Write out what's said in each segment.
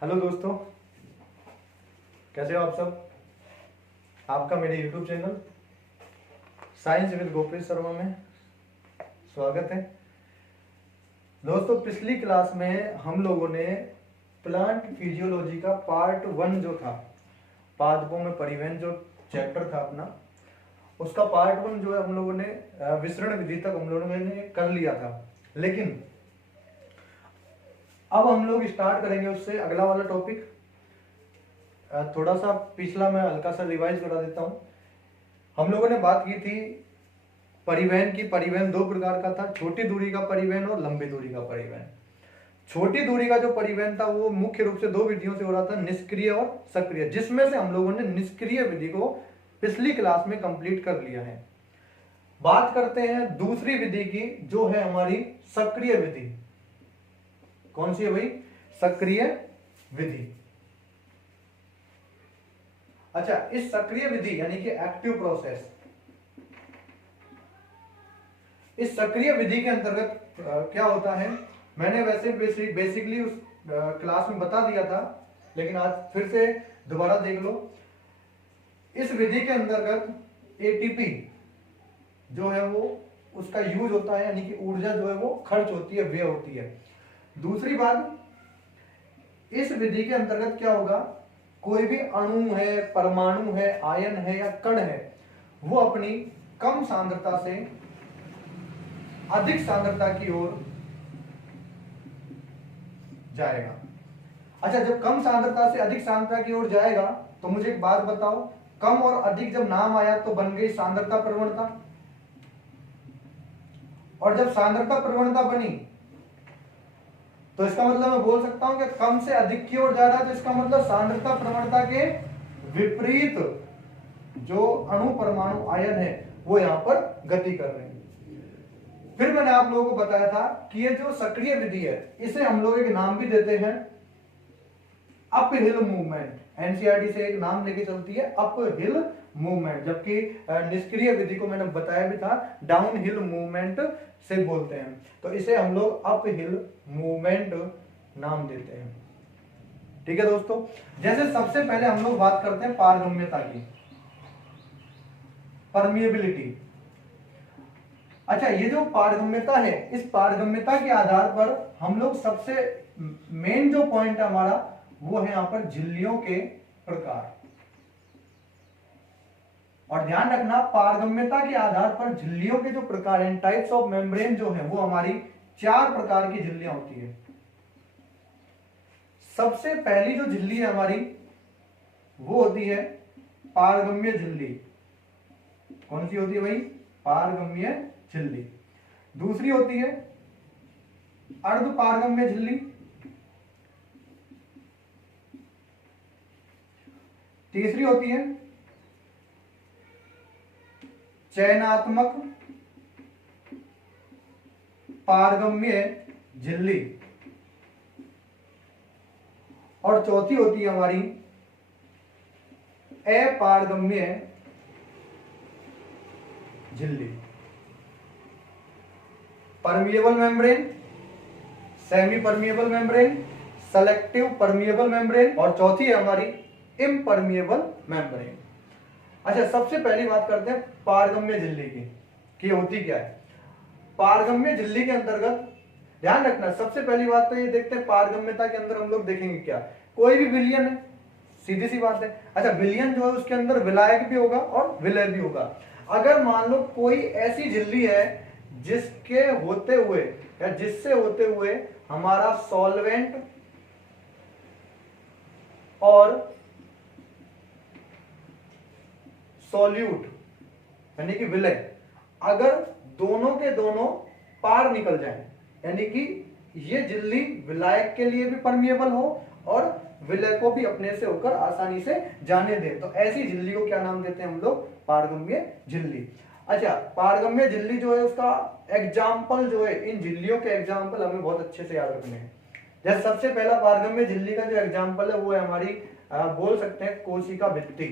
Hello दोस्तों, कैसे हो आप सब। आपका मेरे YouTube channel science with Gopesh Sharma में स्वागत है। दोस्तों, पिछली क्लास में हम लोगों ने प्लांट फिजियोलॉजी का पार्ट 1 जो था, पादपों में परिवहन जो चैप्टर था अपना, उसका पार्ट 1 जो है हम लोगों ने विसरण विधि तक हम लोगों ने कर लिया था। लेकिन अब हम लोग स्टार्ट करेंगे उससे अगला वाला टॉपिक। थोड़ा सा पिछला मैं हल्का सा रिवाइज करा देता हूँ। हम लोगों ने बात की थी परिवहन की। परिवहन दो प्रकार का था, छोटी दूरी का परिवहन और लंबी दूरी का परिवहन। छोटी दूरी का जो परिवहन था वो मुख्य रूप से दो विधियों से हो रहा था, निष्क्रिय और सक्रिय, जिसमें से हम लोगों ने निष्क्रिय विधि को पिछली क्लास में कंप्लीट कर लिया है। बात करते हैं दूसरी विधि की, जो है हमारी सक्रिय विधि। कौन सी है भाई? सक्रिय विधि। अच्छा, इस सक्रिय विधि यानी कि एक्टिव प्रोसेस, इस सक्रिय विधि के अंतर्गत क्या होता है, मैंने वैसे बेसिकली उस क्लास में बता दिया था, लेकिन आज फिर से दोबारा देख लो। इस विधि के अंतर्गत एटीपी जो है वो उसका यूज होता है, यानी कि ऊर्जा जो है वो खर्च होती है, व्यय होती है। दूसरी बात, इस विधि के अंतर्गत क्या होगा, कोई भी अणु है, परमाणु है, आयन है या कण है, वो अपनी कम सांद्रता से अधिक सांद्रता की ओर जाएगा। अच्छा, जब कम सांद्रता से अधिक सांद्रता की ओर जाएगा तो मुझे एक बात बताओ, कम और अधिक जब नाम आया तो बन गई सांद्रता प्रवणता, और जब सांद्रता प्रवणता बनी तो इसका मतलब मैं बोल सकता हूं कि कम से अधिक की ओर जा रहा है, तो इसका मतलब सांद्रता प्रवणता के विपरीत जो अणु, परमाणु, आयन है वो यहां पर गति कर रहे हैं। फिर मैंने आप लोगों को बताया था कि ये जो सक्रिय विधि है, इसे हम लोग एक नाम भी देते हैं अपहिल मूवमेंट। एनसीईआरटी से एक नाम लेके चलती है अपहिल मूवमेंट, जबकि निष्क्रिय विधि को मैंने बताया भी था डाउनहिल मूवमेंट से बोलते हैं। तो इसे हम लोग अपहिल मूवमेंट नाम देते हैं। ठीक है दोस्तों, जैसे सबसे पहले हम लोग बात करते हैं पारगम्यता की, परमिएबिलिटी। अच्छा, ये जो पारगम्यता है, इस पारगम्यता के आधार पर हम लोग सबसे मेन जो पॉइंट है हमारा, वो है यहां पर झिल्लियों के प्रकार। और ध्यान रखना, पारगम्यता के आधार पर झिल्लियों के जो प्रकार हैं, टाइप्स ऑफ मेम्ब्रेन जो है, वो हमारी 4 प्रकार की झिल्लियां होती है। सबसे पहली जो झिल्ली है हमारी, वो होती है पारगम्य झिल्ली। कौन सी होती है भाई? पारगम्य झिल्ली। दूसरी होती है अर्धपारगम्य झिल्ली। तीसरी होती है चयनात्मक पारगम्य झिल्ली। और चौथी होती है हमारी अपारगम्य झिल्ली। Permeable membrane, semi permeable membrane, selective permeable membrane, और चौथी है हमारी इम्परमिएबल मेम्ब्रेन। अच्छा, सबसे पहली बात करते हैं पारगम्य झिल्ली की कि होती क्या है। पारगम्य झिल्ली के अंतर्गत ध्यान रखना, सबसे पहली बात तो ये देखते हैं पारगम्यता के अंदर हम लोग देखेंगे क्या, कोई भी विलयन है, सीधी सी बात है। अच्छा, विलयन जो है उसके अंदर विलायक भी होगा और विलय भी होगा। अगर मान लो कोई ऐसी झिल्ली है जिसके होते हुए या जिससे होते हुए हमारा सॉल्वेंट और सॉल्यूट यानी कि विलय, अगर दोनों के दोनों पार निकल जाएं, यानी कि ये झिल्ली विलायक के लिए भी परमिएबल हो और विलय को भी अपने से होकर आसानी से जाने दे, तो ऐसी झिल्ली को क्या नाम देते हैं हम लोग? पारगम्य झिल्ली। अच्छा, पारगम्य झिल्ली जो है उसका एग्जाम्पल जो है, इन झिल्लियों के एग्जाम्पल हमें बहुत अच्छे से याद रखने हैं। जैसे सबसे पहला पारगम्य झिल्ली का जो एग्जाम्पल है वो है हमारी बोल सकते हैं कोशिका भित्ति।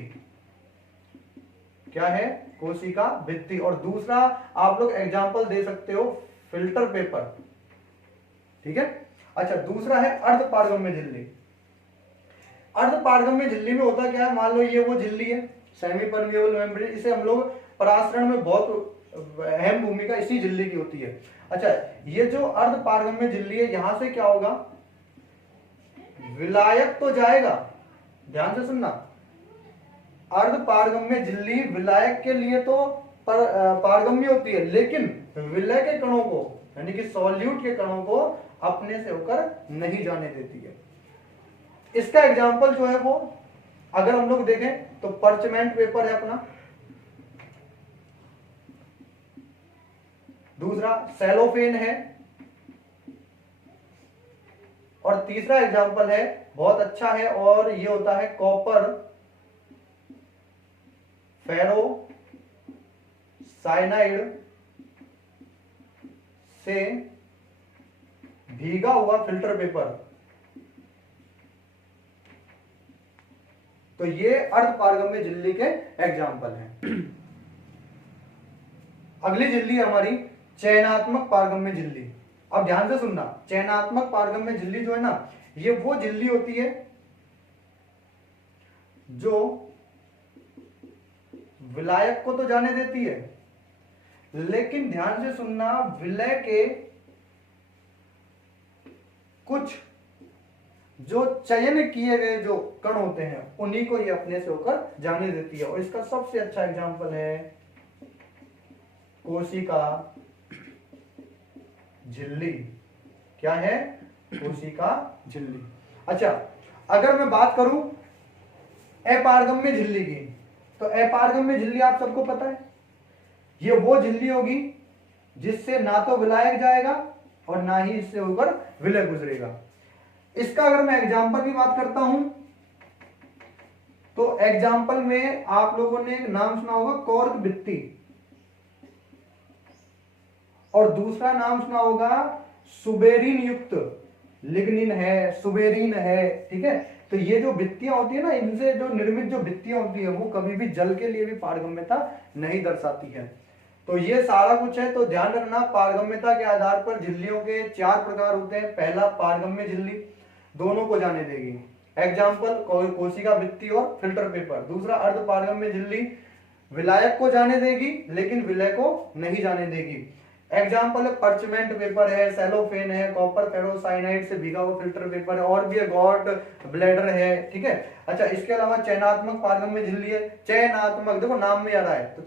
क्या है? कोशिका भित्ति। और दूसरा आप लोग एग्जाम्पल दे सकते हो फिल्टर पेपर। ठीक है। अच्छा, दूसरा है अर्ध पारगम्य झिल्ली। अर्ध पारगम्य झिल्ली में होता क्या है, मान लो ये वो झिल्ली है सेमी परमिएबल मेम्ब्रेन, इसे हम लोग परासरण में बहुत अहम भूमिका इसी झिल्ली की होती है। अच्छा, ये जो अर्ध पारगम्य झिल्ली है, यहां से क्या होगा, विलायक तो जाएगा, ध्यान से सुनना, अर्ध पारगम्य झिल्ली विलायक के लिए तो पारगम्य होती है, लेकिन विलय के कणों को यानी कि सॉल्यूट के कणों को अपने से होकर नहीं जाने देती है। इसका एग्जाम्पल जो है वो अगर हम लोग देखें तो पर्चमेंट पेपर है अपना, दूसरा सेलोफेन है, और तीसरा एग्जाम्पल है बहुत अच्छा है और ये होता है कॉपर फेरो साइनाइड से भीगा हुआ फिल्टर पेपर। तो ये अर्ध पारगम्य झिल्ली के एग्जाम्पल हैं। अगली झिल्ली हमारी चयनात्मक पारगम्य झिल्ली। अब ध्यान से सुनना, चयनात्मक पारगम्य झिल्ली जो है ना, ये वो झिल्ली होती है जो विलायक को तो जाने देती है, लेकिन ध्यान से सुनना, विलय के कुछ जो चयन किए गए जो कण होते हैं उन्हीं को ये अपने से होकर जाने देती है। और इसका सबसे अच्छा एग्जांपल है कोशिका झिल्ली। क्या है? कोशिका झिल्ली। अच्छा, अगर मैं बात करूं अपारगम्य झिल्ली की, तो अपारगम्य झिल्ली आप सबको पता है, ये वो झिल्ली होगी जिससे ना तो विलायक जाएगा और ना ही इससे होकर विलय गुजरेगा। इसका अगर मैं एग्जाम्पल की बात करता हूं तो एग्जाम्पल में आप लोगों ने एक नाम सुना होगा कॉर्क भित्ति, और दूसरा नाम सुना होगा सुबेरिन युक्त लिग्निन है, सुबेरिन है, ठीक है। तो ये जो भित्तियां होती है ना, इनसे जो निर्मित जो भित्तियां होती है वो कभी भी जल के लिए भी पारगम्यता नहीं दर्शाती है। तो ये सारा कुछ है। तो ध्यान रखना, पारगम्यता के आधार पर झिल्लियों के 4 प्रकार होते हैं। पहला पारगम्य झिल्ली, दोनों को जाने देगी, एग्जाम्पल कोशिका भित्ति और फिल्टर पेपर। दूसरा अर्ध पारगम्य झिल्ली, विलायक को जाने देगी लेकिन विलय को नहीं जाने देगी, एग्जाम्पल पर्चमेंट पेपर है, सेलोफेन है, कॉपर फेरोसाइनाइड से भीगा हुआ फिल्टर पेपर है, और भी है गॉट ब्लैडर है, ठीक है। अच्छा, इसके अलावा चयनात्मक पारगम्य झिल्ली है। चयनात्मक, देखो नाम में आ रहा है, तो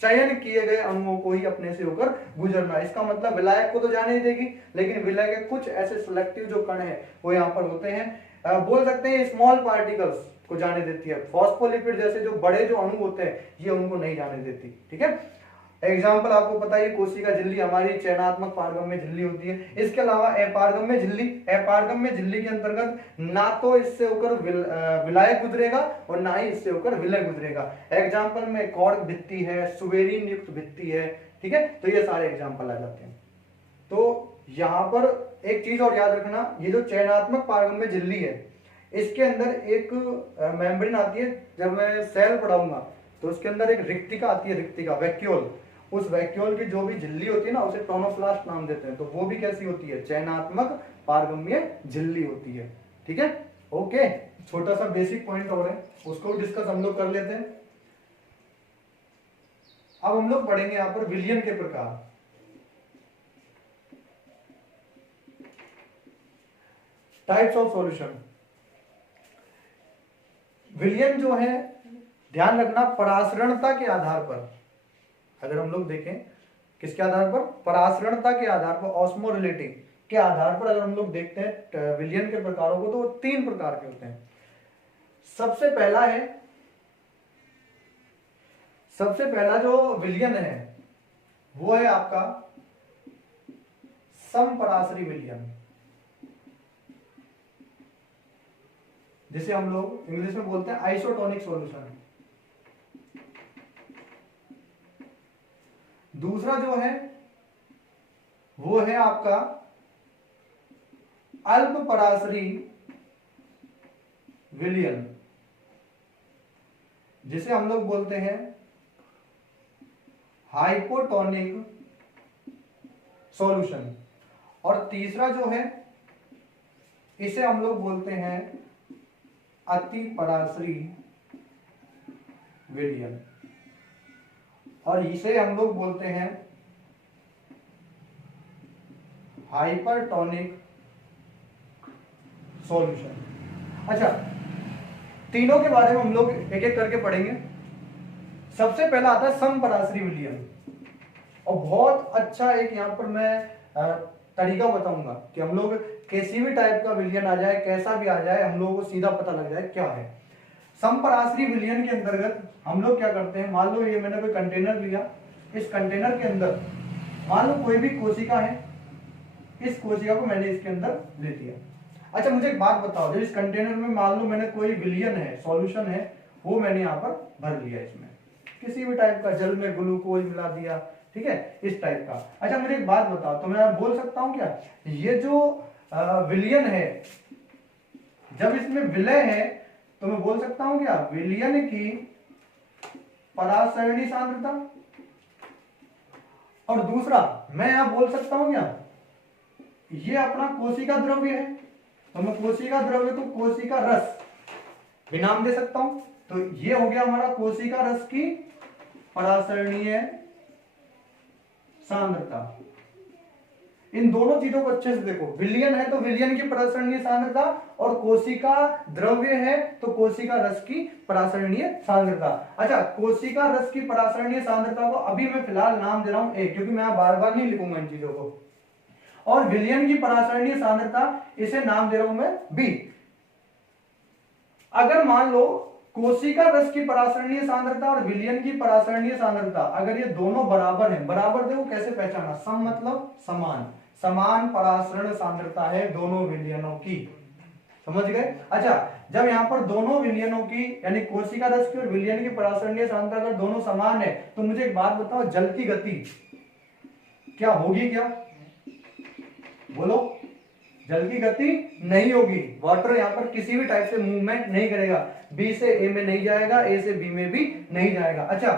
चयन किए गए अणुओं को ही अपने से होकर गुजरना। इसका मतलब विलायक को तो जाने ही देगी, लेकिन विलय के कुछ ऐसे सिलेक्टिव जो कण है वो यहाँ पर होते हैं। बोल सकते हैं स्मॉल पार्टिकल्स को जाने देती है। फॉस्फोलिपिड जैसे जो बड़े जो अणु होते हैं ये उनको नहीं जाने देती, ठीक है। एग्जाम्पल आपको पता है, कोशिका झिल्ली हमारी चयनात्मक पारगम्य झिल्ली होती है। इसके अलावा अपारगम्य झिल्ली, अपारगम्य झिल्ली के अंतर्गत ना तो इससे होकर विलायक गुजरेगा और ना ही इससे होकर विलय गुजरेगा। एग्जाम्पल में कॉर्क भित्ति है, सुबेरिन युक्त भित्ति है, ठीक है। तो ये सारे एग्जाम्पल आ जाते हैं। तो यहाँ पर एक चीज और याद रखना, ये जो चयनात्मक पारगम्य झिल्ली है इसके अंदर एक मेम्ब्रेन आती है। जब मैं सेल पढ़ाऊंगा तो उसके अंदर एक रिक्तिका आती है, रिक्तिका, वैक्यूल। उस वैक्यूल की जो भी झिल्ली होती है ना उसे टोनोप्लास्ट नाम देते हैं। तो वो भी कैसी होती है? चयनात्मक पारगम्य झिल्ली होती है, ठीक है। ओके, छोटा सा बेसिक पॉइंट और है, उसको डिस्कस हम लोग कर लेते हैं। अब हम लोग पढ़ेंगे यहां पर विलियन के प्रकार। Types of solution. विलियन जो है, ध्यान रखना, परासरणता के आधार पर, अगर हम लोग देखें किसके आधार पर? परासरणता के आधार पर, ऑस्मोरिलेटिव के आधार पर अगर हम लोग देखते हैं विलियन के प्रकारों को, तो 3 प्रकार के होते हैं। सबसे पहला जो विलियन है वो है आपका समपरासरी विलियन, जिसे हम लोग इंग्लिश में बोलते हैं आइसोटोनिक सॉल्यूशन। दूसरा जो है वो है आपका अल्प परासरी विलियन, जिसे हम लोग बोलते हैं हाइपोटोनिक सॉल्यूशन। और तीसरा जो है इसे हम लोग बोलते हैं अति पराश्री विलयन, और इसे हम लोग बोलते हैं हाइपरटोनिक सॉल्यूशन। अच्छा, तीनों के बारे में हम लोग एक एक करके पढ़ेंगे। सबसे पहला आता है समपराश्री विलयन, और बहुत अच्छा एक यहाँ पर मैं तरीका बताऊंगा कि हम लोग किसी भी टाइप का विलयन आ जाए, कैसा भी आ जाए, हम लोगों को सीधा पता लग जाए क्या है। समपराश्री विलयन के अंतर्गत हम लोग क्या करते हैं, मान लो ये मैंने कोई कंटेनर लिया, इस कंटेनर के अंदर मान लो कोई भी कोशिका है, इस कोशिका को मैंने इसके अंदर ले दिया। अच्छा, मुझे एक बात बताओ, जो इस कंटेनर में मान लो मैंने कोई विलयन है, सॉल्यूशन है, वो मैंने यहाँ पर भर लिया, इसमें किसी भी टाइप का जल में ग्लूकोज मिला दिया, ठीक है, इस टाइप का। अच्छा, मुझे एक बात बताओ, तो मैं बोल सकता हूं क्या, ये जो विलयन है, जब इसमें विलय है तो मैं बोल सकता हूं क्या, विलयन की परासरणी सांद्रता। और दूसरा मैं यहां बोल सकता हूं क्या, ये अपना कोशिका द्रव्य है, तो मैं कोशिका द्रव्य को कोशिका रस भी नाम दे सकता हूं। तो ये हो गया हमारा कोशिका रस की परासरणीय सांद्रता। इन दोनों चीजों को अच्छे से देखो, विलयन है तो विलयन की परासरणीय सांद्रता, और कोशिका द्रव्य है तो कोशिका रस की परासरणीय सांद्रता। अच्छा, कोशिका रस की परासरणीय सांद्रता को अभी मैं फिलहाल नाम दे रहा हूं A, क्योंकि मैं बार बार नहीं लिखूंगा इन चीजों को। और विलयन की परासरणीय सांद्रता, इसे नाम दे रहा हूं मैं B। अगर मान लो कोशिका रस की परासरणीय सांद्रता और विलयन की परासरणीय सांद्रता अगर ये दोनों बराबर हैं, बराबर देखो कैसे पहचाना, सम मतलब समान, समान परासरण सांद्रता है दोनों विलयनों की, समझ गए। अच्छा, जब यहाँ पर दोनों विलयनों की यानी कोशिका रस की और विलयन की परासरणीय सांद्रता अगर दोनों समान है, तो मुझे एक बात बताओ, जल की गति क्या होगी, क्या बोलो, जल की गति नहीं होगी। वाटर यहाँ पर किसी भी टाइप से मूवमेंट नहीं करेगा, बी से ए में नहीं जाएगा, ए से बी में भी नहीं जाएगा। अच्छा,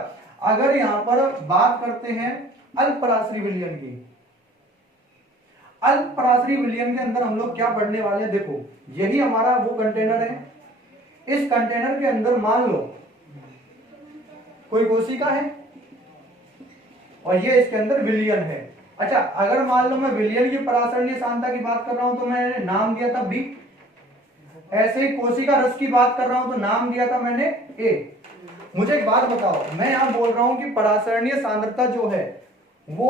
अगर यहाँ पर बात करते हैं अल्पपराश्री विलयन की, अल्पपराश्री विलयन के अंदर हम लोग क्या पढ़ने वाले हैं, देखो यही हमारा वो कंटेनर है, इस कंटेनर के अंदर मान लो कोई कोशिका है और ये इसके अंदर विलयन है। अच्छा, अगर मान लो मैं विलयन की परासरणीय सांद्रता की बात कर रहा हूं तो मैंने नाम दिया था B, ऐसे ही कोशिका रस की बात कर रहा हूं तो नाम दिया था मैंने A। मुझे एक बात बताओ, मैं यहां बोल रहा हूं कि परासरणीय सांद्रता जो है वो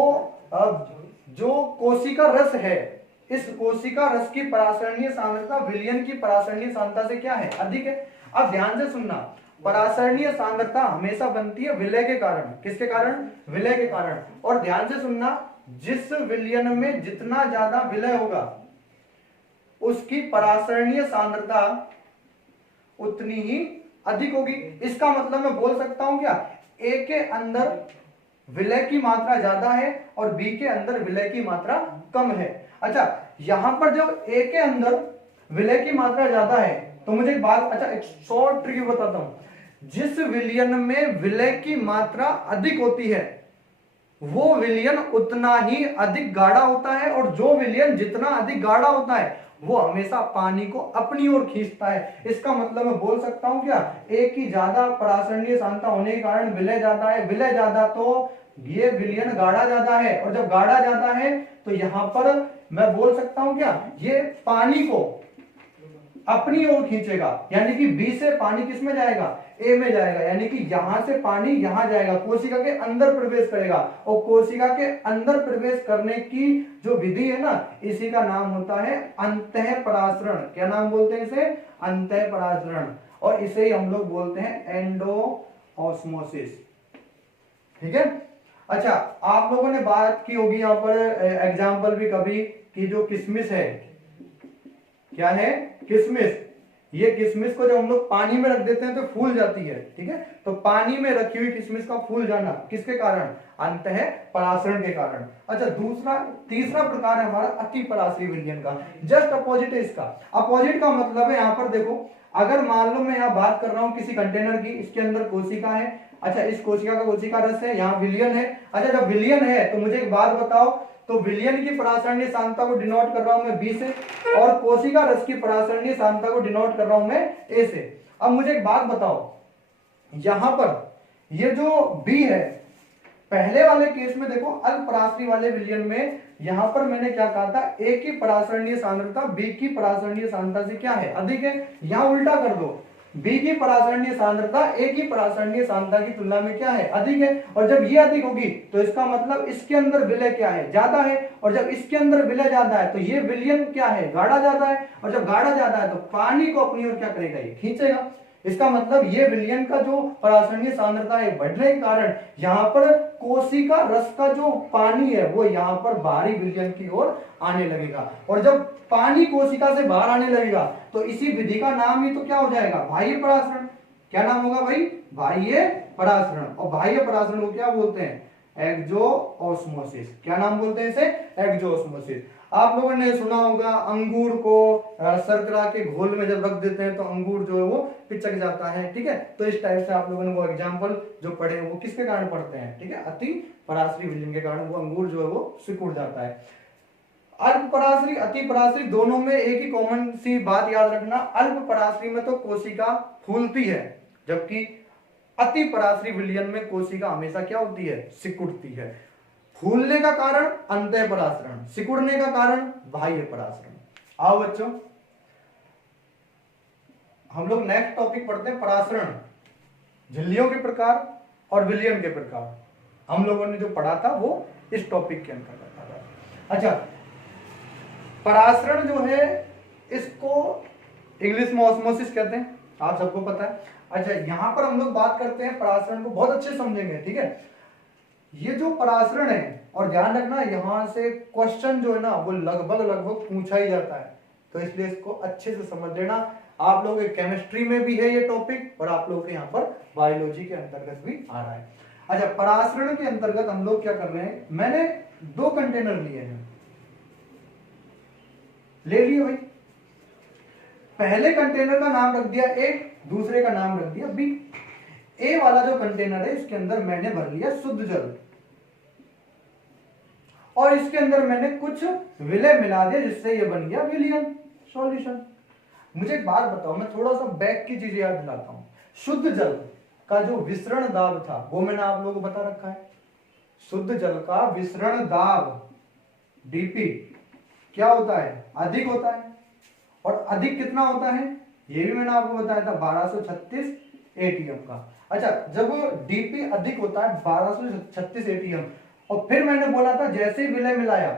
जो कोशिका रस है, इस कोशिका रस की परासरणीय सांद्रता विलयन की परासरणीय सांद्रता से क्या है, अधिक है। अब ध्यान से सुनना, परासरणीय सांद्रता हमेशा बनती है विलय के कारण, किसके कारण, विलय के कारण। और ध्यान से सुनना, जिस विलयन में जितना ज्यादा विलय होगा उसकी परासरणीय सांद्रता उतनी ही अधिक होगी। इसका मतलब मैं बोल सकता हूं क्या, A के अंदर विलय की मात्रा ज्यादा है और B के अंदर विलय की मात्रा कम है। अच्छा, यहां पर जब A के अंदर विलय की मात्रा ज्यादा है तो मुझे एक बात, अच्छा एक शॉर्ट ट्रिक बताता हूं, जिस विलयन में विलय की मात्रा अधिक होती है वो विलयन उतना ही अधिक गाढ़ा होता है, और जो विलयन जितना अधिक गाढ़ा होता है वो हमेशा पानी को अपनी ओर खींचता है। इसका मतलब मैं बोल सकता हूं क्या, एक ही ज्यादा परासरणीय सांद्रता होने के कारण विलय ज्यादा है, विलय ज्यादा तो ये विलयन गाढ़ा ज्यादा है, और जब गाढ़ा ज्यादा है तो यहां पर मैं बोल सकता हूं क्या, ये पानी को अपनी ओर खींचेगा, यानी कि B से पानी किस में जाएगा, A में जाएगा, यानी कि यहां से पानी यहां जाएगा, कोशिका के अंदर प्रवेश करेगा, और कोशिका के अंदर प्रवेश करने की जो विधि है ना, इसी का नाम होता है अंतःपरासरण। क्या नाम बोलते हैं इसे, अंतःपरासरण, और इसे ही हम लोग बोलते हैं एंडो ऑस्मोसिस, ठीक है। अच्छा, आप लोगों ने बात की होगी यहाँ पर एग्जाम्पल भी कभी, कि जो किशमिश है, क्या है, किशमिश, ये किशमिश को जब हम लोग पानी में रख देते हैं तो फूल जाती है, ठीक है। तो पानी में रखी हुई किशमिश का फूल जाना किसके कारण, अंतःपरासरण के कारण। अच्छा, तीसरा प्रकार है हमारा अतिपराश्री विलयन का, जस्ट अपोजिट है इसका। अपोजिट का मतलब है, यहाँ पर देखो, अगर मान लो मैं यहाँ बात कर रहा हूँ किसी कंटेनर की, इसके अंदर कोशिका है, अच्छा इस कोशिका का कोशिका रस है, यहाँ विलयन है। अच्छा, जब विलयन है तो मुझे एक बात बताओ, तो विलयन की परासरणीय सांद्रता को डिनोट कर रहा हूं मैं बी से, और कोशिका रस की परासरणीय सांद्रता को डिनोट कर रहा हूं मैं ए से। अब मुझे एक बात बताओ, यहां पर ये जो बी है, पहले वाले केस में देखो अल्प पराश्रयी वाले विलयन में यहां पर मैंने क्या कहा था, ए की परासरणीय सांद्रता बी की परासरणीय सांद्रता से क्या है, अधिक है। यहां उल्टा कर दो, बी की परासरणीय सांद्रता ए की परासरणीय सांद्रता की तुलना में क्या है, अधिक है। और जब ये अधिक होगी तो इसका मतलब इसके अंदर विलय क्या है, ज्यादा है। और जब इसके अंदर विलय ज्यादा है तो ये विलयन क्या है, गाढ़ा ज्यादा है। और जब गाढ़ा ज्यादा है तो पानी को अपनी ओर क्या करेगा, ये खींचेगा। इसका मतलब ये विलयन का जो परासरणीय सांद्रता है बढ़ने के कारण यहाँ पर कोशिका रस का जो पानी है वो यहाँ पर बाहरी विलयन की ओर आने लगेगा। और जब पानी कोशिका से बाहर आने लगेगा तो इसी विधि का नाम ही तो क्या हो जाएगा, बाह्य परासरण। क्या नाम होगा भाई, बाह्य परासरण। और बाह्य परासरण को क्या बोलते हैं, एक्सोओस्मोसिस। क्या नाम बोलते हैं इसे, एक्सोओस्मोसिस। आप लोगों ने सुना होगा अंगूर को शर्करा के घोल में जब रख देते हैं तो अंगूर जो है वो पिचक जाता है, ठीक है। तो इस टाइप से आप लोगों ने वो एग्जांपल जो पढ़े हैं वो किसके कारण पढ़ते हैं, ठीक है, अति पराश्रयी विलयन के कारण वो अंगूर जो है वो सिकुड़ जाता है। अल्प पराश्रयी अति पराश्रयी दोनों में एक ही कॉमन सी बात याद रखना, अल्प पराश्रयी में तो कोशिका फूलती है, जबकि अति पराश्रयी विलयन में कोशिका हमेशा क्या होती है, सिकुड़ती है। फूलने का कारण अंतः परासरण, सिकुड़ने का कारण बाह्य परासरण। आओ बच्चों हम लोग नेक्स्ट टॉपिक पढ़ते हैं, परासरण, झिल्लियों के प्रकार और विलयन के प्रकार। हम लोगों ने जो पढ़ा था वो इस टॉपिक के अंतर्गत था। अच्छा, परासरण जो है इसको इंग्लिश में ऑस्मोसिस कहते हैं, आप सबको पता है। अच्छा, यहां पर हम लोग बात करते हैं परासरण को, बहुत अच्छे समझेंगे, ठीक है। ये जो परासरण है, और ध्यान रखना यहां से क्वेश्चन जो है ना वो लगभग पूछा ही जाता है, तो इसलिए इसको अच्छे से समझ लेना। आप लोगों के केमिस्ट्री में भी है ये टॉपिक और आप लोगों के यहाँ पर बायोलॉजी के अंतर्गत भी आ रहा है। अच्छा, परासरण के अंतर्गत हम लोग क्या कर रहे हैं, मैंने 2 कंटेनर लिए हैं, ले लिए भाई। पहले कंटेनर का नाम रख दिया ए, दूसरे का नाम रख दिया बी। ए वाला जो कंटेनर है इसके अंदर मैंने भर लिया शुद्ध जल, और इसके अंदर मैंने कुछ विलय मिला दिया जिससे ये बन गया विलयन सॉल्यूशन। मुझे एक बात बताओ, मैं थोड़ा सा बैक की चीजें याद दिलाता हूं। शुद्ध जल का जो विसरण दाब था वो मैंने आप लोगों को बता रखा है। शुद्ध जल का विसरण दाब डीपी क्या होता है, अधिक होता है। और अधिक कितना होता है ये भी मैंने आपको बताया था, 1236 एटीएम का। अच्छा, जब डीपी अधिक होता है 1236 एटीएम, और फिर मैंने बोला था जैसे ही विलय मिलाया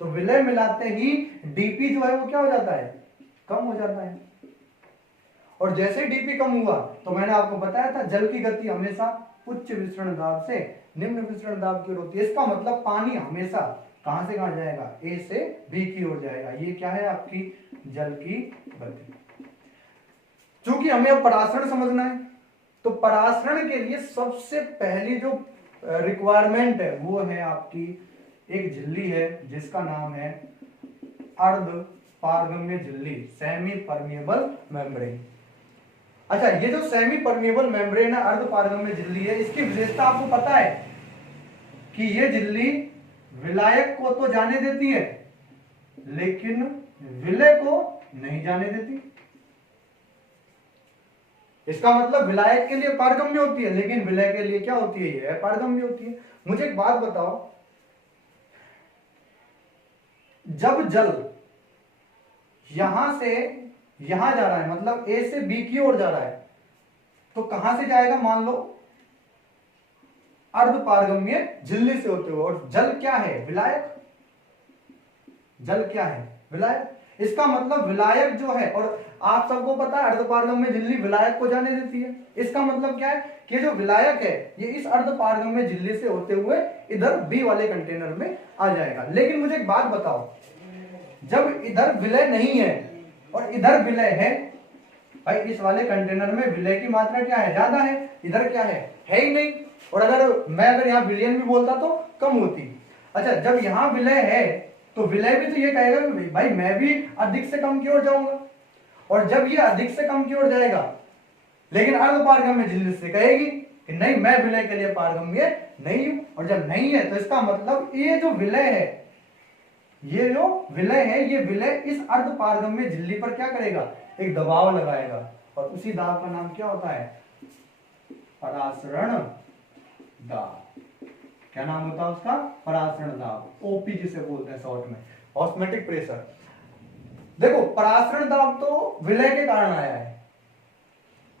तो विलय मिलाते ही डीपी जो है वो क्या हो जाता है, कम हो जाता है। और जैसे डीपी कम हुआ तो मैंने आपको बताया था जल की गति हमेशा उच्च विसरण दाब से निम्न विसरण दाब की ओर होती है। इसका मतलब पानी हमेशा कहां से कहां जाएगा, ए से बी की ओर जाएगा। ये क्या है, आपकी जल की गति। चूंकि हमें अब परासरण समझना है तो परासरण के लिए सबसे पहली जो रिक्वायरमेंट है वो है आपकी एक झिल्ली है जिसका नाम है अर्ध पारगम्य झिल्ली, सेमी परमिएबल मेम्ब्रेन। अच्छा, ये जो सेमी परमिएबल मेम्ब्रेन है, अर्ध पारगम्य झिल्ली है, इसकी विशेषता आपको पता है कि ये झिल्ली विलायक को तो जाने देती है लेकिन विलय को नहीं जाने देती। इसका मतलब विलायक के लिए पारगम्य होती है लेकिन विलय के लिए क्या होती है, ये अपारगम्य होती है। मुझे एक बात बताओ, जब जल यहां से यहां जा रहा है, मतलब ए से बी की ओर जा रहा है, तो कहां से जाएगा, मान लो अर्ध पारगम्य झिल्ली से होते हुए। और जल क्या है, विलायक। जल क्या है, विलायक। इसका मतलब विलायक जो है, और आप सबको पता है अर्धपारगम्य झिल्ली विलायक को जाने देती है। इसका मतलब क्या है कि जो विलायक है ये इस अर्धपारगम्य झिल्ली से होते हुए इधर बी वाले कंटेनर में आ जाएगा। लेकिन मुझे एक बात बताओ, जब इधर विलय नहीं है और इधर विलय है, भाई इस वाले कंटेनर में विलय की मात्रा क्या है, ज्यादा है, इधर क्या है ही नहीं। और अगर यहाँ विलयन भी बोलता तो कम होती। अच्छा, जब यहाँ विलय है तो विलय भी तो ये कहेगा कि भाई मैं भी अधिक से कम की ओर जाऊंगा। और जब ये अधिक से कम की ओर जाएगा लेकिन अर्ध पारगम्य झिल्ली से कहेगी कि नहीं, मैं विलय के लिए पारगम्य नहीं हूं। और जब नहीं है तो इसका मतलब ये जो विलय है ये जो विलय है, ये विलय इस अर्ध पारगम्य झिल्ली पर क्या करेगा, एक दबाव लगाएगा, और उसी दाब का नाम क्या होता है, परासरण दाब। क्या नाम होता है उसका, परासरण दाब, ओपी जिसे बोलते हैं शॉर्ट में, ऑस्मोटिक प्रेशर। देखो परासरण दाब तो विलय के कारण आया है,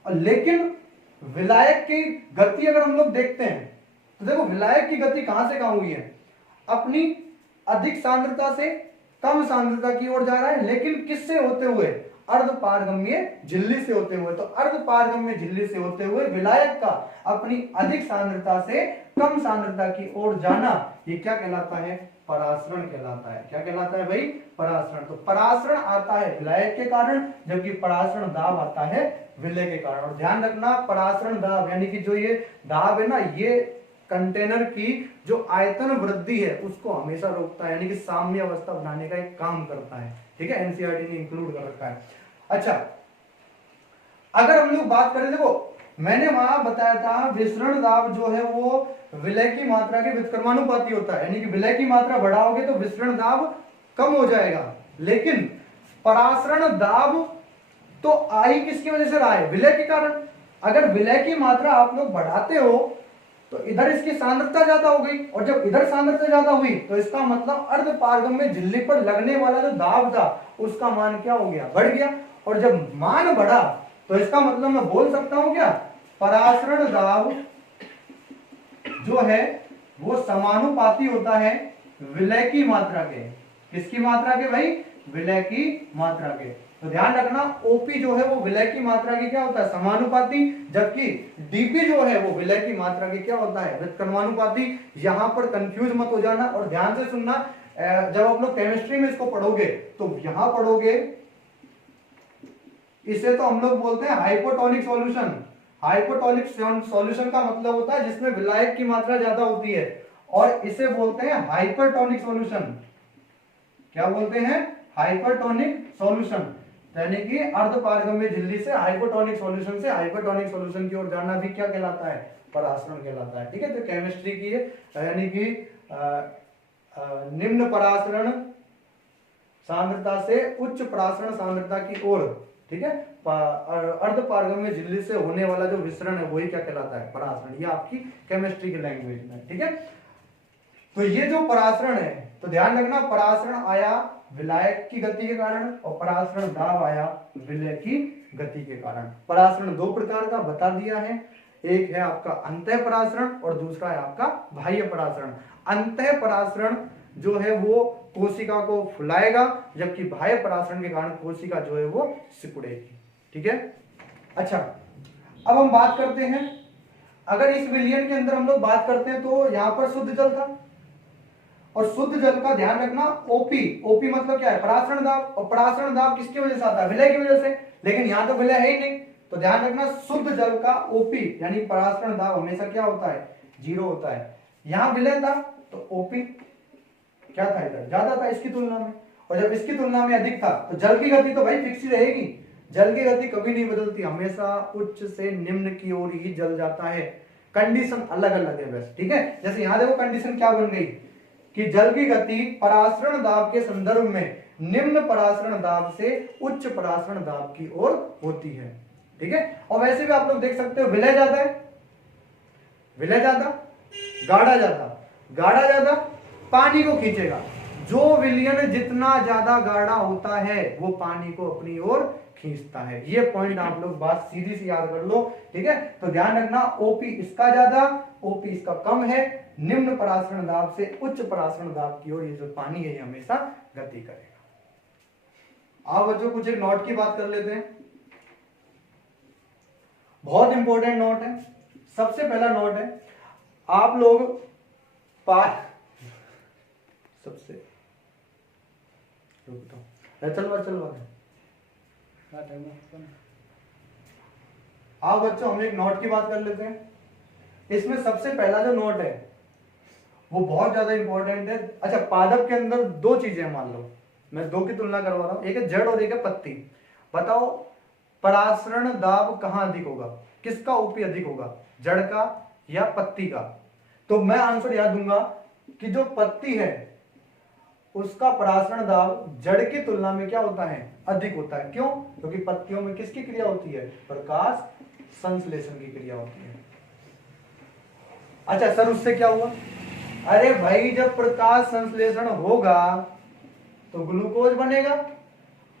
लेकिन विलायक की गति अगर हम लोग देखते हैं तो देखो विलायक की गति कहां से कहां हुई है, अपनी अधिक सांद्रता से कम सांद्रता की ओर जा रहा है, लेकिन किससे होते हुए, अर्ध पारगम्य झिल्ली से होते हुए। तो अर्ध पारगम्य झिल्ली से होते हुए विलायक का अपनी अधिक सांद्रता से कम सांद्रता की ओर जाना, ये क्या कहलाता है, परासरण कहलाता है। क्या कहलाता है भाई, परासरण। तो परासरण आता है विलायक के कारण, जबकि परासरण दाब आता है विलय के कारण। और ध्यान रखना परासरण दाब यानी कि जो ये दाब है ना, ये कंटेनर की जो आयतन वृद्धि है उसको हमेशा रोकता है, यानी कि साम्य अवस्था बनाने का एक काम करता है। ठीक है, एनसीईआरटी ने इंक्लूड कर रखा है। अच्छा, अगर हम लोग बात करें, देखो मैंने वहां बताया था विसरण दाब जो है वो विलय की मात्रा के व्युत्क्रमानुपाती होता है, यानी कि विलय की मात्रा बढ़ाओगे तो विसरण दाब कम हो जाएगा, लेकिन परासरण दाब तो आई किसकी वजह से रहा है, विलय के कारण। अगर विलय की मात्रा आप लोग बढ़ाते हो तो इधर इसकी सांद्रता ज्यादा हो गई, और जब इधर सांद्रता ज्यादा हुई तो इसका मतलब अर्ध पारगम्य झिल्ली पर लगने वाला जो दाब था उसका मान क्या हो गया, बढ़ गया। और जब मान बढ़ा तो इसका मतलब मैं बोल सकता हूं क्या, परासरण दाब जो है वो समानुपाती होता है विलय की मात्रा के। किसकी मात्रा के भाई, विलय की मात्रा के। तो ध्यान रखना ओपी जो है वो विलय की मात्रा के क्या होता है, समानुपाती, जबकि डीपी जो है वो विलय की मात्रा के क्या होता है, व्युत्क्रमानुपाती। यहां पर कंफ्यूज मत हो जाना और ध्यान से सुनना। जब आप लोग केमिस्ट्री में इसको पढ़ोगे तो यहां पढ़ोगे, इसे तो हम लोग बोलते हैं हाइपोटोनिक सॉल्यूशन। हाइपोटोनिक सॉल्यूशन का मतलब होता है जिसमें विलायक की मात्रा ज्यादा होती है, और इसे बोलते हैं हाइपरटोनिक सॉल्यूशन। क्या बोलते हैं, हाइपरटोनिक सॉल्यूशन, यानी कि अर्ध पारगम्य झिल्ली से हाइपोटोनिक सॉल्यूशन से हाइपरटोनिक सॉल्यूशन की ओर जाना भी क्या कहलाता है, परासरण कहलाता है। ठीक है, तो केमिस्ट्री की यानी कि निम्न परासरण सांद्रता से उच्च परासरण सांद्रता की ओर, ठीक है, अर्ध पारगम्य झिल्ली से होने वाला जो विसरण है वही क्या कहलाता है, परासरण। ये आपकी केमिस्ट्री की लैंग्वेज में। ठीक है, तो ये जो परासरण है, तो ध्यान रखना परासरण आया विलायक की गति के कारण और परासरण दाब आया विलय की गति के कारण। परासरण दो प्रकार का बता दिया है, एक है आपका अंतः परासरण और दूसरा है आपका बाह्य परासरण। अंतः परासरण जो है वो कोशिका को फुलाएगा, जबकि बाह्य परासरण के कारण कोशिका जो है वो सिकुड़ेगी। ठीक है, अच्छा अब हम बात करते हैं, अगर इस विलयन के अंदर हम लोग बात करते हैं तो यहां पर शुद्ध जल था, और शुद्ध जल का ध्यान रखना ओपी, ओपी मतलब क्या है, परासरण दाब, और परासरण दाब किसकी वजह से आता है, विलय की वजह से, लेकिन यहां तो विलय है ही नहीं। तो ध्यान रखना शुद्ध जल का ओपी यानी परासरण दाब हमेशा क्या होता है, 0 होता है। यहां विलय था तो ओपी क्या था, इधर ज्यादा था इसकी तुलना में, और जब इसकी तुलना में अधिक था तो जल की गति तो भाई फिक्स ही रहेगी। जल की गति कभी नहीं बदलती, हमेशा उच्च से निम्न की ओर ही जल जाता है। कंडीशन अलग अलग है बस। ठीक है, जैसे यहां देखो कंडीशन क्या बन गई कि जल की गति परासरण दाब के संदर्भ में निम्न परासरण दाब से उच्च परासरण दाब की ओर होती है। ठीक है, और वैसे भी आप लोग देख सकते हो विलय ज्यादा है, विलय ज्यादा, गाढ़ा ज्यादा, गाढ़ा ज्यादा पानी को खींचेगा। जो विलयन जितना ज्यादा गाढ़ा होता है वो पानी को अपनी ओर खींचता है। ये पॉइंट आप लोग बात सीधी सी याद कर लो। ठीक है, तो ध्यान रखना ओपी इसका ज्यादा, ओपी इसका कम है। निम्न परासरण दाब से उच्च परासरण दाब की ओर ये जो पानी है ये हमेशा गति करेगा। आप बच्चों कुछ एक नोट की बात कर लेते हैं, बहुत इंपॉर्टेंट नोट है। सबसे पहला नोट है, आप लोग सबसे आओ बच्चों हम एक नोट की बात कर लेते हैं। इसमें सबसे पहला जो नोट है वो बहुत ज्यादा इंपॉर्टेंट है। अच्छा, पादप के अंदर दो चीजें हैं, मान लो मैं दो की तुलना करवा रहा हूं, एक है जड़ और एक है पत्ती। बताओ परासरण दाब कहां अधिक होगा, किसका ओपी अधिक होगा, जड़ का या पत्ती का? तो मैं आंसर याद दूंगा कि जो पत्ती है उसका परासरण दाब जड़ की तुलना में क्या होता है, अधिक होता है। क्यों? क्योंकि पत्तियों में किसकी क्रिया होती है, प्रकाश संश्लेषण की क्रिया होती है। अच्छा सर उससे क्या हुआ? अरे भाई जब प्रकाश संश्लेषण होगा तो ग्लूकोज बनेगा,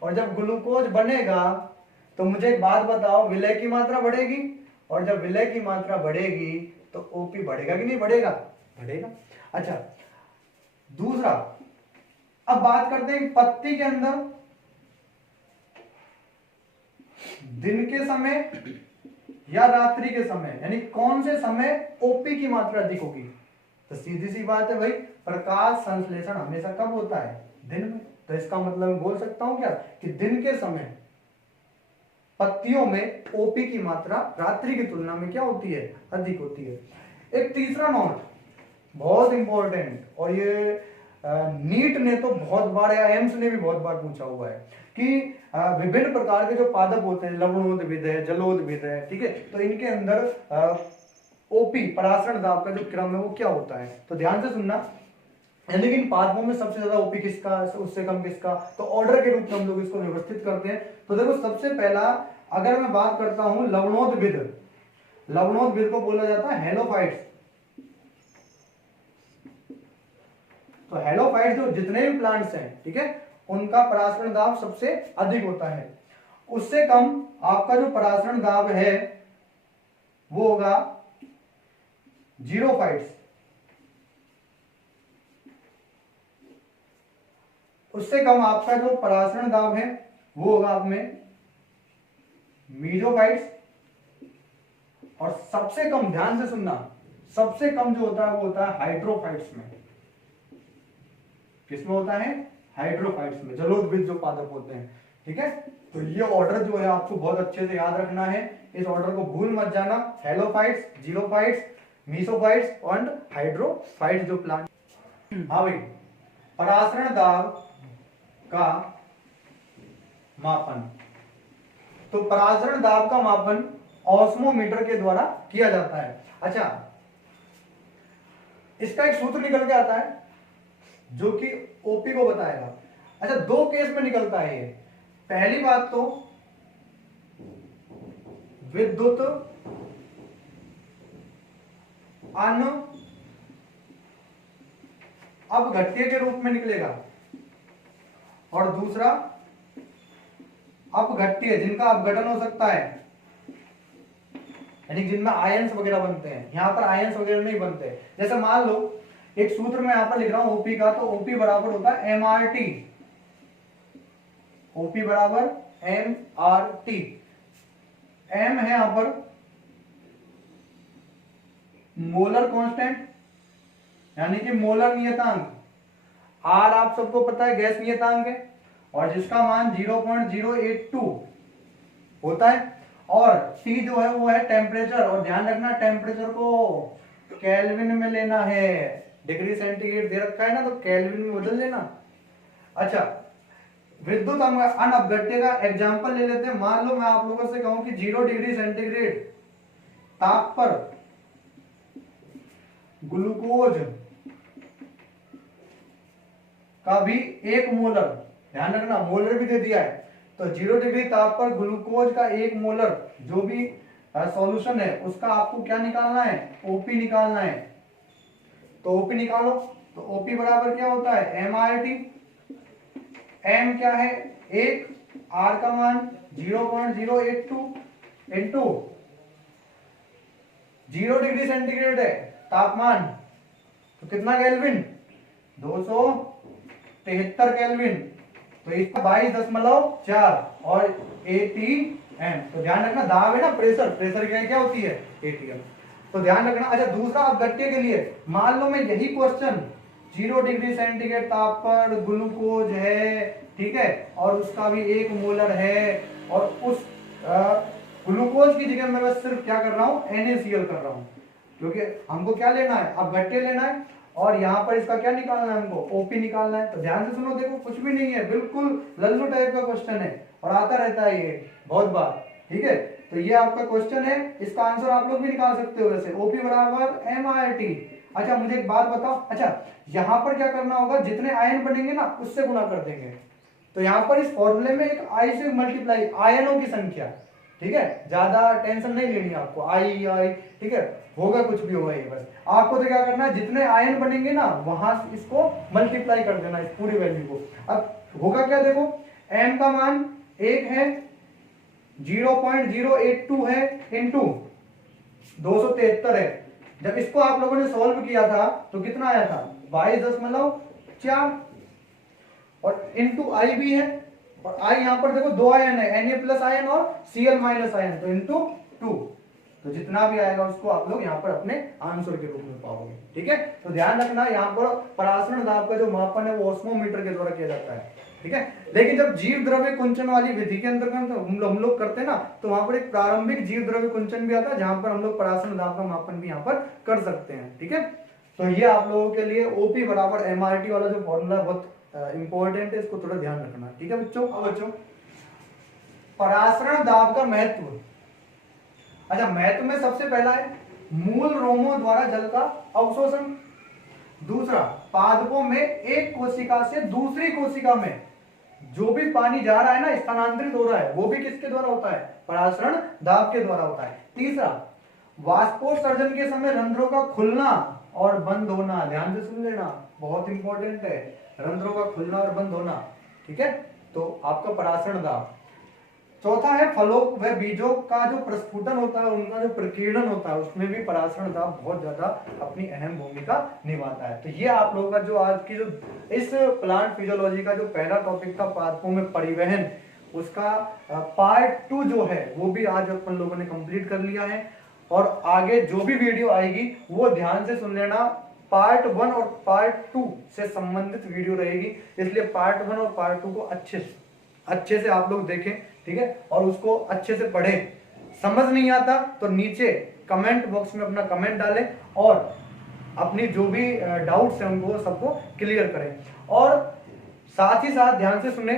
और जब ग्लूकोज बनेगा तो मुझे एक बात बताओ, विलय की मात्रा बढ़ेगी, और जब विलय की मात्रा बढ़ेगी तो ओपी बढ़ेगा कि नहीं बढ़ेगा? बढ़ेगा। अच्छा दूसरा, अब बात करते हैं पत्ती के अंदर दिन के समय या रात्रि के समय, यानी कौन से समय ओपी की मात्रा अधिक होगी? तो सीधी सी बात है भाई, प्रकाश संश्लेषण हमेशा कब होता है, दिन में। तो इसका मतलब मैं बोल सकता हूं क्या कि दिन के समय पत्तियों में ओपी की मात्रा रात्रि की तुलना में क्या होती है, अधिक होती है। एक तीसरा नोट बहुत इंपॉर्टेंट, और ये नीट ने तो बहुत बार या एम्स ने भी बहुत बार पूछा हुआ है कि विभिन्न प्रकार के जो पादप होते हैं, लवणोद्भिद है, जलोद्भिद है, ठीक है, तो इनके अंदर ओपी परासरण दाब का जो क्रम है वो क्या होता है। तो ध्यान से सुनना, लेकिन पादपों में सबसे ज्यादा ओपी किसका, उससे कम किसका, तो ऑर्डर के रूप में हम लोग इसको व्यवस्थित करते हैं। तो देखो सबसे पहला अगर मैं बात करता हूं लवणोद्भिद, लवणोद्भिद को बोला जाता है हेलोफाइट्स। तो हेलोफाइट्स जो जितने भी प्लांट्स हैं, ठीक है, उनका परासरण दाब सबसे अधिक होता है। उससे कम आपका जो परासरण दाब है वो होगा जीरोफाइट्स। उससे कम आपका जो परासरण दाब है वो होगा आप में मीजोफाइट्स। और सबसे कम, ध्यान से सुनना, सबसे कम जो होता है वो होता है हाइड्रोफाइट्स में। किसमें होता है? हाइड्रोफाइट्स में, जलोद्भिद जो पादप होते हैं, ठीक है। तो ये ऑर्डर जो है आपको बहुत अच्छे से याद रखना है, इस ऑर्डर को भूल मत जाना। हेलोफाइट्स, जीरोफाइट्स, मीसोफाइट्स और हाइड्रोफाइट्स जो प्लांट। हाँ भाई, परासरण दाब का मापन, तो परासरण दाब का मापन ऑस्मोमीटर के द्वारा किया जाता है। अच्छा इसका एक सूत्र निकल के आता है जो कि ओपी को बताएगा। अच्छा दो केस में निकलता है ये। पहली बात तो विद्युत अन अपघट्य के रूप में निकलेगा, और दूसरा अपघट्य जिनका अपघटन हो सकता है, यानी जिनमें आयंस वगैरह बनते हैं। यहां पर आयंस वगैरह नहीं बनते। जैसे मान लो एक सूत्र मैं यहां पर लिख रहा हूं ओपी का, तो ओपी बराबर होता है एमआरटी। ओपी बराबर एमआरटी। एम है यहां पर मोलर कांस्टेंट, यानी कि मोलर नियतांक। आर आप सबको पता है गैस नियतांक है, और जिसका मान 0.082 होता है। और टी जो है वो है टेम्परेचर, और ध्यान रखना टेम्परेचर को केल्विन में लेना है। डिग्री सेंटीग्रेड दे रखा है ना, तो केल्विन में बदल लेना। अच्छा विद्युत अनअपघट्य का एग्जांपल ले लेते हैं। मान लो मैं आप लोगों से कहूं कि 0 डिग्री सेंटीग्रेड ताप पर ग्लूकोज का भी 1 मोलर, ध्यान रखना मोलर भी दे दिया है, तो 0 डिग्री ताप पर ग्लूकोज का 1 मोलर जो भी सॉल्यूशन है उसका आपको क्या निकालना है? ओपी निकालना है। तो ओपी निकालो, तो ओपी बराबर क्या होता है? एमआरटी। एम क्या है? 1, आर का मान 0.082 इंटू 0 डिग्री सेंटीग्रेड है तापमान, तो कितना केल्विन? 273 केल्विन। तो इसका 22.4 और एटीएम। तो ध्यान रखना दाब है ना, प्रेशर, प्रेशर क्या होती है? एटीएम। तो ध्यान रखना। अच्छा दूसरा अपघट्य के लिए मान लो मैं यही क्वेश्चन 0 डिग्री सेंटीग्रेड ताप पर ग्लूकोज है, ठीक है, और उसका भी 1 मोलर है, और उस ग्लूकोज की जगह मैं बस सिर्फ क्या कर रहा हूं? NaCl कर रहा हूं, क्योंकि हमको क्या लेना है? अपघट्य लेना है, और यहां पर इसका क्या निकालना है? हमको ओपी निकालना है। तो ध्यान से सुनो, देखो कुछ भी नहीं है, बिल्कुल लल्लू टाइप का क्वेश्चन है, और आता रहता है ये बहुत बार, ठीक है। तो ये आपका क्वेश्चन है, इसका आंसर आप लोग भी निकाल सकते हो। वैसे ओपी बराबर एमआरटी। अच्छा मुझे एक बात बताओ, अच्छा यहाँ पर क्या करना होगा, जितने आयन बनेंगे ना उससे गुना कर देंगे। तो यहाँ पर इस फॉर्मूले में एक आई से मल्टीप्लाई, आयनों की संख्या, ठीक है, ज्यादा टेंशन नहीं लेनी आपको, आई आई, ठीक है, होगा कुछ भी होगा ये, बस आपको तो क्या करना है, जितने आयन बनेंगे ना वहां इसको मल्टीप्लाई कर देना, इस पूरी वैल्यू को। अब होगा क्या, देखो m का मान 1 है, 0.082 है, इंटू 273 है। जब इसको आप लोगों ने सॉल्व किया था तो कितना आया था, 22.4, और इंटू आई भी है, और आई यहां पर देखो दो आयन है, Na प्लस आयन और Cl माइनस आयन, तो इंटू 2, तो जितना भी आएगा उसको आप लोग यहाँ पर अपने आंसर के रूप में पाओगे, ठीक है। तो ध्यान रखना यहाँ पर परासरण दाब का जो मापन है वो ऑस्मोमीटर के द्वारा किया जाता है, ठीक है। लेकिन जब जीव द्रव्य कुंचन वाली विधि के अंतर्गत हम लोग करते हैं ना, तो वहां पर एक प्रारंभिक जीव द्रव्य कुंचन भी आता है, जहां पर हम लोग परासरण दाब का मापन भी यहाँ पर कर सकते हैं, ठीक है। तो ये आप लोगों के लिए ओपी बराबर एमआरटी वाला जो फॉर्मूला बहुत इंपॉर्टेंट है, इसको थोड़ा ध्यान रखना, ठीक है बच्चों। अब बच्चों परासरण दाब का महत्व, अच्छा महत्व में सबसे पहला है मूल रोमों द्वारा जल का अवशोषण, दूसरा पादपों में एक कोशिका से दूसरी कोशिका में जो भी पानी जा रहा है ना, स्थानांतरित हो रहा है, वो भी किसके द्वारा होता है, परासरण दाब के द्वारा होता है। तीसरा वाष्पोत्सर्जन के समय रंध्रों का खुलना और बंद होना, ध्यान से सुन लेना, बहुत इंपॉर्टेंट है, रंध्रों का खुलना और बंद होना, ठीक है, तो आपका परासरण दाब। चौथा है फलों व बीजों का जो प्रस्फुटन होता है, उनका जो प्रकीर्णन होता है, उसमें भी परासरण दाब बहुत ज्यादा अपनी अहम भूमिका निभाता है। तो ये आप लोगों का जो आज की जो इस प्लांट फिजियोलॉजी का जो पहला टॉपिक था पादपों में परिवहन, उसका पार्ट 2 जो है वो भी आज अपन लोगों ने कंप्लीट कर लिया है। और आगे जो भी वीडियो आएगी वो ध्यान से सुन लेना, पार्ट 1 और पार्ट 2 से संबंधित वीडियो रहेगी, इसलिए पार्ट 1 और पार्ट 2 को अच्छे से आप लोग देखें, ठीक है, और उसको अच्छे से पढ़ें। समझ नहीं आता तो नीचे कमेंट बॉक्स में अपना कमेंट डालें और अपनी जो भी डाउट्स हैं उनको सबको क्लियर करें। और साथ ही साथ ध्यान से सुने,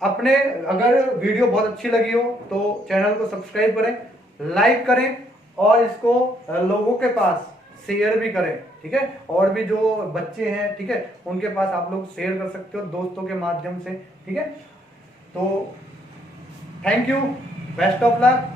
अपने अगर वीडियो बहुत अच्छी लगी हो तो चैनल को सब्सक्राइब करें, लाइक करें और इसको लोगों के पास शेयर भी करें, ठीक है। और भी जो बच्चे हैं, ठीक है, उनके पास आप लोग शेयर कर सकते हो दोस्तों के माध्यम से, ठीक है। तो thank you, best of luck.